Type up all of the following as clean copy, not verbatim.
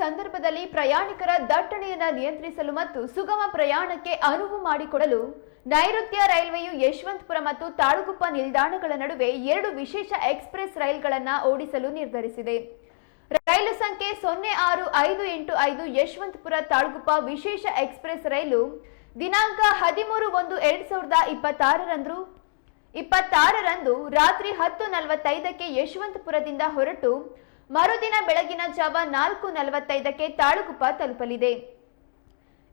ಸಂದರ್ಭದಲ್ಲಿ ಪ್ರಯಾಣಿಕರ ದಟ್ಟಣೆಯನ್ನು ನಿಯಂತ್ರಿಸಲು ಮತ್ತು ಸುಗಮ ಪ್ರಯಾಣಕ್ಕೆ ಅನುವು ಮಾಡಿಕೊಡಲು ನೈಋತ್ಯ ರೈಲ್ವೆಯು ಯಶವಂತಪುರ ಮತ್ತು ತಾಳಗುಪ್ಪ ನಿಲ್ದಾಣಗಳ ನಡುವೆ 2 ವಿಶೇಷ ಎಕ್ಸ್‌ಪ್ರೆಸ್ ರೈಲುಗಳನ್ನು ಓಡಿಸಲು ನಿರ್ಧರಿಸಿದೆ. ರೈಲು ಸಂಖ್ಯೆ 06-585 ಯಶವಂತಪುರ ತಾಳಗುಪ್ಪ ವಿಶೇಷ ಎಕ್ಸ್‌ಪ್ರೆಸ್ ರೈಲು ದಿನಾಂಕ 13/1/2026 ರಂದು ರಾತ್ರಿ 10:45ಕ್ಕೆ ಯಶವಂತಪುರದಿಂದ ಹೊರಟು ಮರುದಿನ ಬೆಳಗಿನ ಜಾವ 4:45ಕ್ಕೆ ತಾಳಗುಪ್ಪ ತಲುಪಲಿದೆ.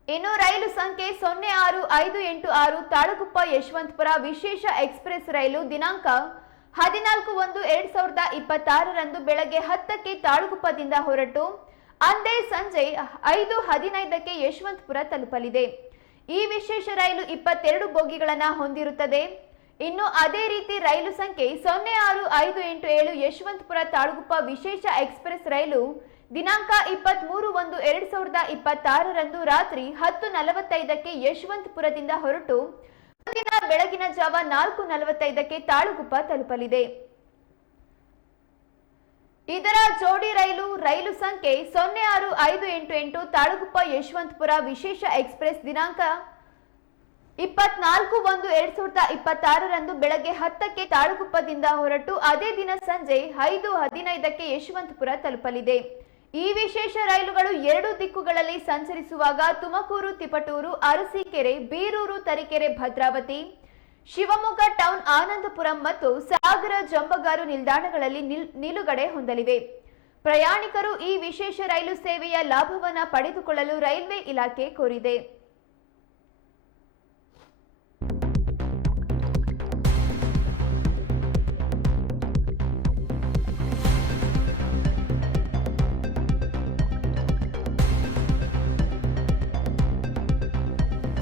ಇನ್ನು ರೈಲು ಸಂಖ್ಯೆ 06-586 ತಾಳಗುಪ್ಪ ಯಶವಂತಪುರ ವಿಶೇಷ ಎಕ್ಸ್‌ಪ್ರೆಸ್ ರೈಲು ದಿನಾಂಕ 14/1/2026 ರಂದು ಬೆಳಗ್ಗೆ 10ಕ್ಕೆ ತಾಳಗುಪ್ಪದಿಂದ ಹೊರಟು ಅಂದೇ ಸಂಜೆ 5:15ಕ್ಕೆ ಯಶವಂತಪುರ ತಲುಪಲಿದೆ. ಈ ವಿಶೇಷ ರೈಲು 22 ಬೋಗಿಗಳನ್ನು ಹೊಂದಿರುತ್ತದೆ. ಇನ್ನು ಅದೇ ರೀತಿ ರೈಲು ಸಂಖ್ಯೆ 06-587 ಯಶವಂತಪುರ ತಾಳಗುಪ್ಪ ವಿಶೇಷ ಎಕ್ಸ್‌ಪ್ರೆಸ್ ರೈಲು ದಿನಾಂಕ 23/1/2026 ರಂದು ರಾತ್ರಿ 10:45ಕ್ಕೆ ಯಶವಂತಪುರದಿಂದ ಹೊರಟು ದಿನ ಬೆಳಗಿನ ಜಾವ 4:45ಕ್ಕೆ ತಾಳಗುಪ್ಪ ತಲುಪಲಿದೆ. ಇದರ ಜೋಡಿ ರೈಲು ಸಂಖ್ಯೆ 06-588 ತಾಳಗುಪ್ಪ ಯಶವಂತಪುರ ವಿಶೇಷ ಎಕ್ಸ್‌ಪ್ರೆಸ್ ದಿನಾಂಕ 24/1/2026 ರಂದು ಬೆಳಗ್ಗೆ 10ಕ್ಕೆ ತಾಳಗುಪ್ಪದಿಂದ ಹೊರಟು ಅದೇ ದಿನ ಸಂಜೆ 5:15ಕ್ಕೆ ಯಶವಂತಪುರ ತಲುಪಲಿದೆ. ಈ ವಿಶೇಷ ರೈಲುಗಳು 2 ದಿಕ್ಕುಗಳಲ್ಲಿ ಸಂಚರಿಸುವಾಗ ತುಮಕೂರು ತಿಪಟೂರು, ಅರಸೀಕೆರೆ, ಬೀರೂರು ತರೀಕೆರೆ ಭದ್ರಾವತಿ, ಶಿವಮೊಗ್ಗ ಟೌನ್ ಆನಂದಪುರಂ ಮತ್ತು ಸಾಗರ ಜಂಬಗಾರು ನಿಲ್ದಾಣಗಳಲ್ಲಿ ನಿಲುಗಡೆ ಹೊಂದಲಿವೆ. ಪ್ರಯಾಣಿಕರು ಈ ವಿಶೇಷ ರೈಲು ಸೇವೆಯ ಲಾಭವನ್ನು ಪಡೆದುಕೊಳ್ಳಲು ರೈಲ್ವೆ ಇಲಾಖೆ ಕೋರಿದೆ.